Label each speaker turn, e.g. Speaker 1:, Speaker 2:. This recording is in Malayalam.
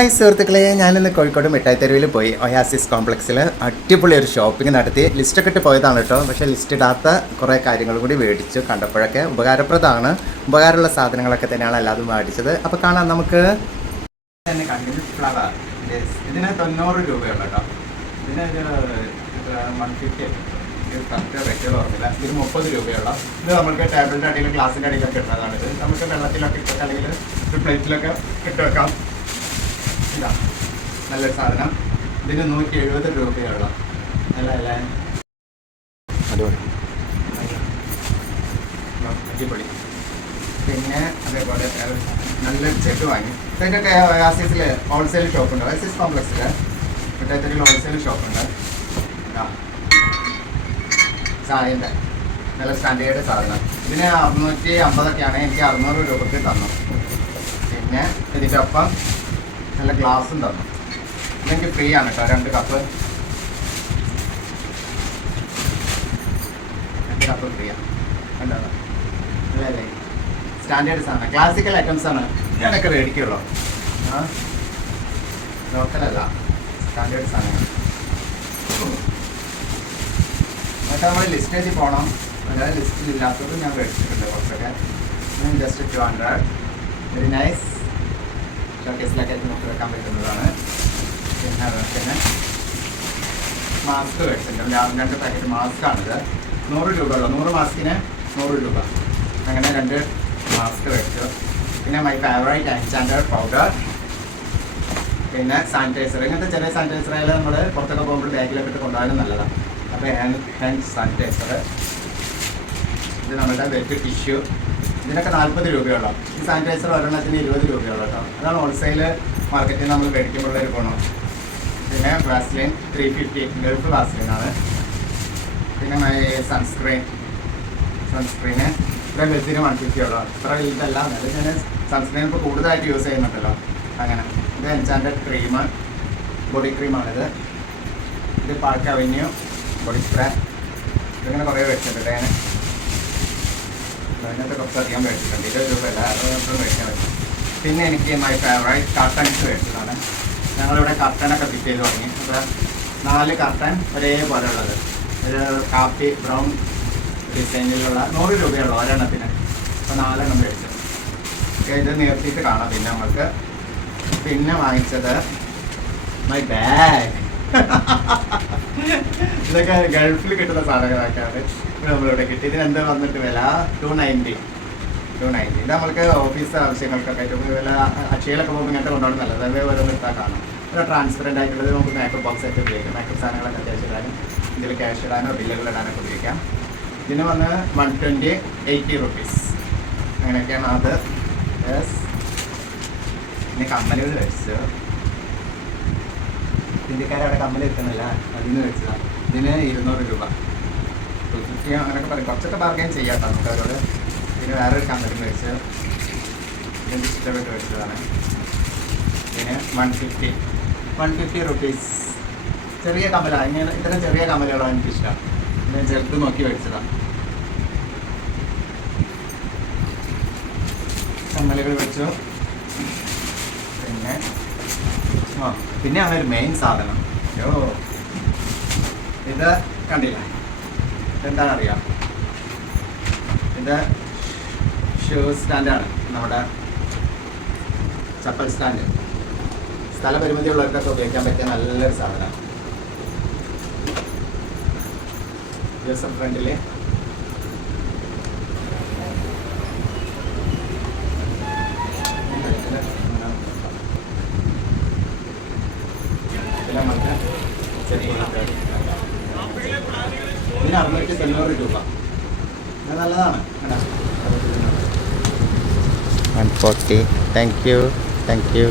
Speaker 1: ഹായ് സുഹൃത്തുക്കളെ ഞാനിന്ന് കോഴിക്കോട് മിഠായി തെരുവിൽ പോയി ഒയാസിസ് കോംപ്ലക്സിൽ അടിപൊളി ഒരു ഷോപ്പിംഗ് നടത്തി. ലിസ്റ്റൊക്കെ ഇട്ട് പോയതാണ് കേട്ടോ. പക്ഷേ ലിസ്റ്റ് ഇടാത്ത കുറേ കാര്യങ്ങൾ കൂടി മേടിച്ചു കണ്ടപ്പോഴൊക്കെ ഉപകാരപ്രദമാണ്. ഉപകാരമുള്ള സാധനങ്ങളൊക്കെ തന്നെയാണ് എല്ലാതും മേടിച്ചത്. അപ്പോൾ കാണാം നമുക്ക്. തന്നെ കണ്ടിട്ട് ഫ്ലവർ ഇതിന് തൊണ്ണൂറ് രൂപയുള്ള മുപ്പത് രൂപയുള്ള. ഇത് നമുക്ക് ടേബിളിന്റെ അടിയിൽ ഗ്ലാസിന്റെ അടിയിലൊക്കെ ഇടുന്നതാണ് ഇത്. നമുക്ക് വെള്ളത്തിലൊക്കെ ഇട്ടിട്ട് അല്ലെങ്കിൽ ഒരു പ്ലേറ്റിലൊക്കെ ഇട്ട് വെക്കാം. ഇതാ നല്ലൊരു സാധനം. ഇതിന് നൂറ്റി എഴുപത് രൂപയുള്ള നല്ല അല്ലേ അടിപൊളി. പിന്നെ അതേപോലെ നല്ല നല്ലൊരു ചെട്ട് വാങ്ങി. ഇതൊക്കെ ആസിസിൽ ഹോൾസെയിൽ ഷോപ്പുണ്ട് ആസിസ് കോംപ്ലക്സിൽ മിഠായിത്തൊരു ഹോൾസെയിൽ ഷോപ്പുണ്ട് ചായന്റെ നല്ല സ്റ്റാൻഡേർഡ് സാധനം. ഇതിന് അറുന്നൂറ്റി അമ്പതൊക്കെയാണ് എനിക്ക് അറുന്നൂറ് രൂപയ്ക്ക് തന്നു. പിന്നെ ഇതിന്റെ ഒപ്പം നല്ല ഗ്ലാസ് തന്നു ഇതെനിക്ക് ഫ്രീ ആണ് കേട്ടോ രണ്ട് കപ്പ് രണ്ട് കപ്പ് ഫ്രീ ആണ് കണ്ടോ അല്ലേ? സ്റ്റാൻഡേർഡ് ആണ്. ക്ലാസിക്കൽ ഐറ്റംസ് ആണ് ഞാനൊക്കെ മേടിക്കുള്ളൂ ലോക്കലല്ല സ്റ്റാൻഡേർഡ്സ് ആണ് എന്നിട്ട് നമ്മൾ ലിസ്റ്റേജിൽ പോകണം അല്ലാതെ ലിസ്റ്റിൽ ഇല്ലാത്തത് ഞാൻ മേടിച്ചിട്ടുണ്ട് കുറച്ചൊക്കെ. Just two hundred very nice ഷോക്കേസിലൊക്കെ നമുക്ക് വെക്കാൻ പറ്റുന്നതാണ്. പിന്നെ അതുപോലെ തന്നെ മാസ്ക് വെച്ചിട്ടുണ്ട് രണ്ട് പാക്കറ്റ് മാസ്ക് ആണിത്. നൂറ് രൂപ ഉള്ളു. നൂറ് മാസ്കിന് നൂറ് രൂപ. അങ്ങനെ രണ്ട് മാസ്ക് മേടിച്ചു. പിന്നെ മൈ ഫേവറേറ്റ് ആൻഡ് പൗഡർ പിന്നെ സാനിറ്റൈസർ ഇങ്ങനത്തെ ചെറിയ സാനിറ്റൈസർ ആയാലും നമ്മൾ പുറത്തൊക്കെ പോകുമ്പോൾ ബാഗിലൊക്കെ ഇട്ട് കൊണ്ടുപോകാനും നല്ലതാണ് അപ്പോൾ ഹാൻഡ് ഹാൻഡ് സാനിറ്റൈസർ ഇത് നമ്മുടെ വെറ്റ് ടിഷ്യൂ ഇതിനൊക്കെ നാൽപ്പത് രൂപയുള്ള. ഈ സാനിറ്റൈസർ ഒരെണ്ണത്തിന് ഇരുപത് രൂപയുള്ള കേട്ടോ. അതാണ് ഹോൾസെയിൽ മാർക്കറ്റിൽ നമ്മൾ മേടിക്കുമ്പോഴുള്ള ഒരു ഗുണം. പിന്നെ വാസ്ലിൻ ത്രീ ഫിഫ്റ്റി ഗൾഫ് വാസ്ലിനാണ് പിന്നെ സൺസ്ക്രീൻ സൺസ്ക്രീന് ഇത്ര ഗൾഫിന് വൺ ഫിഫ്റ്റി ഉള്ളൂ ഇത്ര ഇതല്ല എന്നാലും ഞാൻ സൺസ്ക്രീൻ ഇപ്പോൾ കൂടുതലായിട്ട് യൂസ് ചെയ്യുന്നുണ്ടല്ലോ. അങ്ങനെ. ഇത് എൻചാൻഡ് ക്രീം ബോഡി ക്രീമാണിത് ഇത് പാർക്ക് അവന്യൂ ബോഡി സ്പ്രേ ഇതിങ്ങനെ കുറേ വെച്ചിട്ടുണ്ട്. ഞാൻ പിന്നെ എനിക്ക് മൈ ഫേവറേറ്റ് കർട്ടൻസ് മേടിച്ചതാണ്. ഞങ്ങളിവിടെ കർട്ടനൊക്കെ ഫിറ്റ് ചെയ്ത് തുടങ്ങി. അപ്പോൾ നാല് കർട്ടൻ ഒരേപോലെ ഉള്ളത് ഒരു കാപ്പി ബ്രൗൺ ഡിസൈനിലുള്ള നൂറ് രൂപയുള്ളൂ ഒരെണ്ണത്തിന്. അപ്പോൾ നാലെണ്ണം മേടിച്ചു. ഇത് നിർത്തിയിട്ട് കാണാം. പിന്നെ നമുക്ക് പിന്നെ വാങ്ങിച്ചത് മൈ ബാഗ് ഇതൊക്കെ ഗൾഫിൽ കിട്ടുന്ന സാധനങ്ങളൊക്കെയാണ്. നമ്മളിവിടെ കിട്ടി. ഇതിന് എന്താ വന്നിട്ട് വില? ടു നയന്റി ടു നയന്റി ഇത് നമ്മൾക്ക് ഓഫീസ് ആവശ്യങ്ങൾക്കൊക്കെ ആയിട്ട് വില അക്ഷയയിലൊക്കെ പോകുമ്പോൾ ഇങ്ങനത്തെ കൊണ്ടുപോകണം നല്ലത്. അതേപോലെ നിർത്താൻ കാണാം. ഒരു ട്രാൻസ്പെറന്റ് ആയിട്ടുള്ളത് നമുക്ക് മേക്കപ്പ് ബോക്സ് ആയിട്ട് ഉപയോഗിക്കാം. മേക്കപ്പ് സാധനങ്ങളൊക്കെ അത്യാവശ്യം ഇടാനും ഇതിൽ ക്യാഷ് ഇടാനോ ബില്ലുകൾ ഇടാനൊക്കെ ഉപയോഗിക്കാം. ഇതിന് വന്ന് വൺ ട്വന്റി എയ്റ്റി റുപ്പീസ് അങ്ങനെയൊക്കെയാണ് അത്. യെസ് പിന്നെ കമ്മലുകൾ വെച്ചു ഹിന്ദിക്കാരവിടെ കമ്പനി എത്തുന്നില്ല. അതിന് വെച്ചതാണ് ഇതിന് ഇരുന്നൂറ് രൂപ. ടു ഫിഫ്റ്റി അങ്ങനെയൊക്കെ പറയും. കുറച്ചൊക്കെ ബാർഗൈൻ ചെയ്യാം കേട്ടോ നമുക്ക് അവരോട്. പിന്നെ വേറൊരു കമ്പനി വെച്ച് ഇതിന് ഇഷ്ടപ്പെട്ട് വെച്ചതാണ്. ഇതിന് one fifty one fifty rupees ചെറിയ കമ്മലാണ് ഇങ്ങനെ ഇത്തരം ചെറിയ കമ്പലുകളാണ് എനിക്കിഷ്ടം. ഞാൻ ചെറുത് നോക്കി മേടിച്ചതാണ് കമ്മലുകൾ വെച്ചു. പിന്നെ പിന്നെ ആണ് ഒരു മെയിൻ സാധനം. അയ്യോ ഇത് കണ്ടില്ല. എന്താണ് അറിയാം ഇത് ഷൂ സ്റ്റാൻഡാണ് നമ്മുടെ ചപ്പൽ സ്റ്റാൻഡ് സ്ഥലപരിമിതി ഉള്ളവർക്കൊക്കെ ഉപയോഗിക്കാൻ പറ്റിയ നല്ലൊരു സാധനമാണ് ജോസഫ് ഫ്രണ്ടിലെ ചെറിയ ഇതിന് അറുന്നൂറ്റി തൊണ്ണൂറ് രൂപ. നല്ലതാണ്.
Speaker 2: One forty thank you thank you